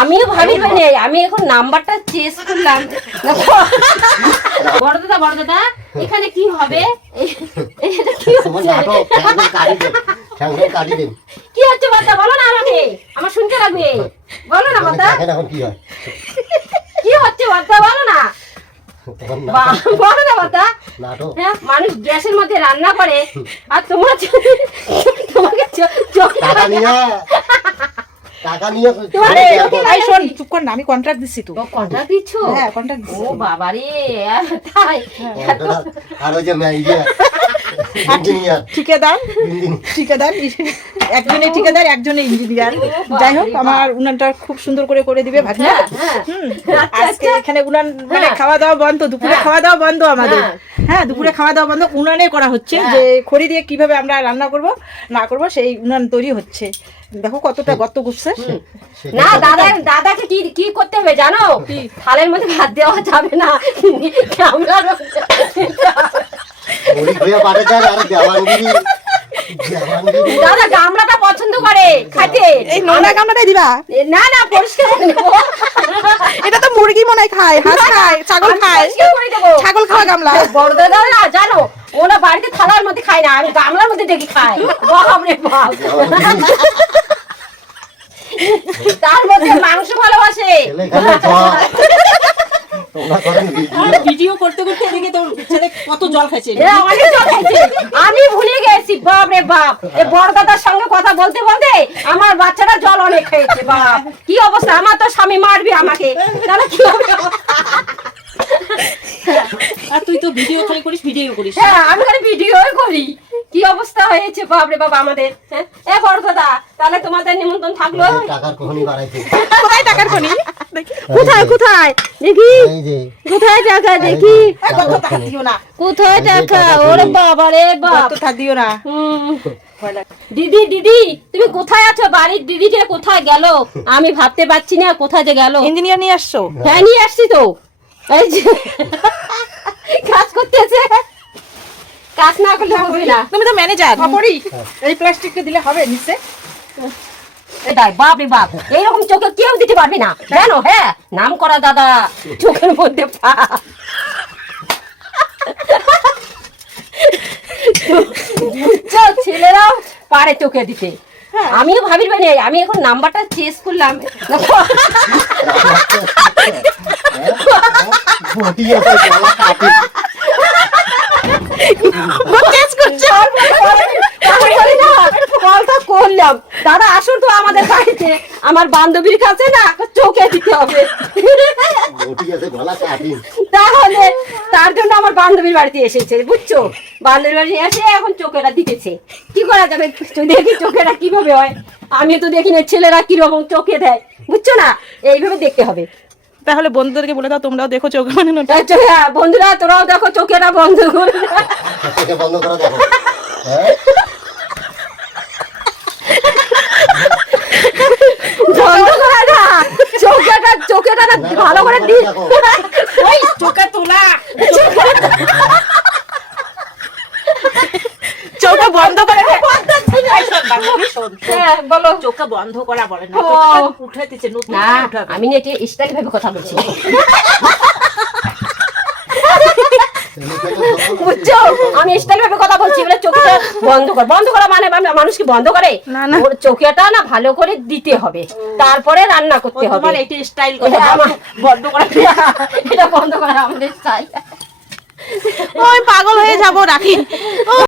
আমিও ভাবি মানে আমি এখন নাম্বারটা চেস করলাম। বড় দাদা বড় দাদা এখানে কি হবে কি হচ্ছে বাদা বলো না আমাকে। আমার শুনতে লাগবে। বলো না এখন কি হয়। কি হচ্ছে বাদা বলো না। বলো না নাটক। হ্যাঁ মানুষ গ্যাসের মধ্যে রান্না করে আর তোমরা চ- তোমাকে চ- চোখে টাকা নিয়ে। টাকা শোন চুপ কর না আমি কন্ট্রাক্ট দিচ্ছি তো কন্ট্রাক্ট দিচ্ছ? হ্যাঁ কন্ট্রাক্ট ও বাবা রে তাই আর ওই যে ঠিকাদার? ঠিকাদার? একজনে ঠিকাদার একজনে ইঞ্জিনিয়ার যাই হোক আমার উনানটা খুব সুন্দর করে করে দিবে ভাগনা। হ্যাঁ হ্যাঁ। হুম। আজকে। এখানে উনান মানে হ্যাঁ। খাওয়া দাওয়া বন্ধ দুপুরে। খাওয়া দাওয়া বন্ধ আমাদের। হ্যাঁ। দুপুরে খাওয়া দাওয়া বন্ধ। উনানে করা হচ্ছে। যে খড়ি দিয়ে কীভাবে আমরা রান্না করব না করব সেই উনান তৈরি হচ্ছে। দেখো কতটা গর্ত গুছছে না দাদা দাদাকে কি কি করতে হবে জানো? থালের মধ্যে ভাত দেওয়া যাবে না। ক্যামেরার ওই হয়ে পাঠে আর দেওয়ানগিরি দাদা গামলাটা পছন্দ করে খাইতে। এই নোংরা গামলাটাই দিবা? না না পরিষ্কার করে। এটা তো মুরগি মনে হয় খায় হাঁস খায় ছাগল খায়। ছাগল খাওয়া গামলা। বড় দাদা না জানো ওরা বাড়িতে থালার মধ্যে খায় না আমি গামলার মধ্যে দেখি খাই বাপ রে বাপ। তার মধ্যে মাংস ভালোবাসে ছেলে খালি জল তোমরা করেন ভিডিও ভিডিও করতে করতে এদিকে তোর ছেলে কত জল খাইছে? অনেক জল খাইছে। আমি ভুলে গেছি বাপ রে বাপ। এ বড় দাদার সঙ্গে কথা বলতে বলতে আমার বাচ্চাটা জল অনেক খেয়েছে বাপ। কি অবস্থা? আমার তো স্বামী মারবে আমাকে। তাহলে কি হবে? আর তুই তো ভিডিও খালি করিস ভিডিও করিস। হ্যাঁ আমি খালি ভিডিও করি। কি অবস্থা হয়েছে বাপ রে বাপ আমাদের? হ্যাঁ? এ বড় দাদা তাহলে তোমাদের নিমন্ত্রণ থাকল? টাকার কোহনি বাড়াইছে কোথায় টাকার কোথায় কোথায়? দেখি। কোথায় টাকা? দেখি। কোথায় টাকা? ওরে বাবা রে টাকা দিও না। দিদি দিদি তুমি কোথায় আছো? বাড়ির দিদিকে কোথায় গেল? আমি ভাবতে পারছি না কোথায় যে গেল। ইঞ্জিনিয়ার নিয়ে আসছো? হ্যাঁ। নিয়ে আসছি তো। এই যে। কাজ করতেছে। কাজ না করলে হবে না। তুমি তো ম্যানেজার খবরই এই প্লাস্টিকটা দিলে হবে নিচে। এটাই বাপ রে বাপ। এইরকম চোখে কেউ দিতে পারবে না। জানো হ্যাঁ? নাম করা দাদা চোখের মধ্যে পা। ছেলেরাও পারে চোখে দিতে। আমিও ভাবির মানে আমি এখন নাম্বারটা চেস করলাম আছে গলা কাটি চেস করছে করলাম দাদা আসুন তো আমাদের বাড়িতে। আমার বান্ধবীর কাছে না চোখে দিতে হবে। তাহলে তার জন্য আমার বান্ধবীর বাড়িতে এসেছে বুঝছ? বান্ধবীর বাড়ি এসে এখন চোখেরা দিতেছে। কি করা যাবে? দেখি চোখেরা কীভাবে হয়। আমি তো দেখি না ছেলেরা কীরকম চোখে দেয়। বুঝছ না? এইভাবে দেখতে হবে। তাহলে বন্ধুদেরকে বলে দাও তোমরাও দেখো চোখ বানানোটা চোখে- হ্যাঁ, বন্ধুরা তোরাও দেখো চোখেরা বন্ধ করে। বন্ধ করে দেখো হ্যাঁ বন্ধ করা না চোখেটা চোখেটা না ভালো করে দি দেখো। ওই চোখে তোলা চোখটা বন্ধ করে হ্যাঁ বলো। চোখটা বন্ধ করা বলে না উঠাইতেছে নতুন না করে উঠাবে। আমি এটা স্টাইল ভাবে কথা বলছি। বুঝছ? আমি স্টাইল ভাবে কথা বলছি বলে চোখটা বন্ধ কর। বন্ধ করা মানে আমি- মানুষ কি বন্ধ করে। ওর চোখেটা না ভালো করে দিতে হবে। তারপরে রান্না করতে হবে তোমার এটা স্টাইল এটা বন্ধ করা। এটা বন্ধ করা আমাদের চাই ওই পাগল হয়ে যাব রাখি ও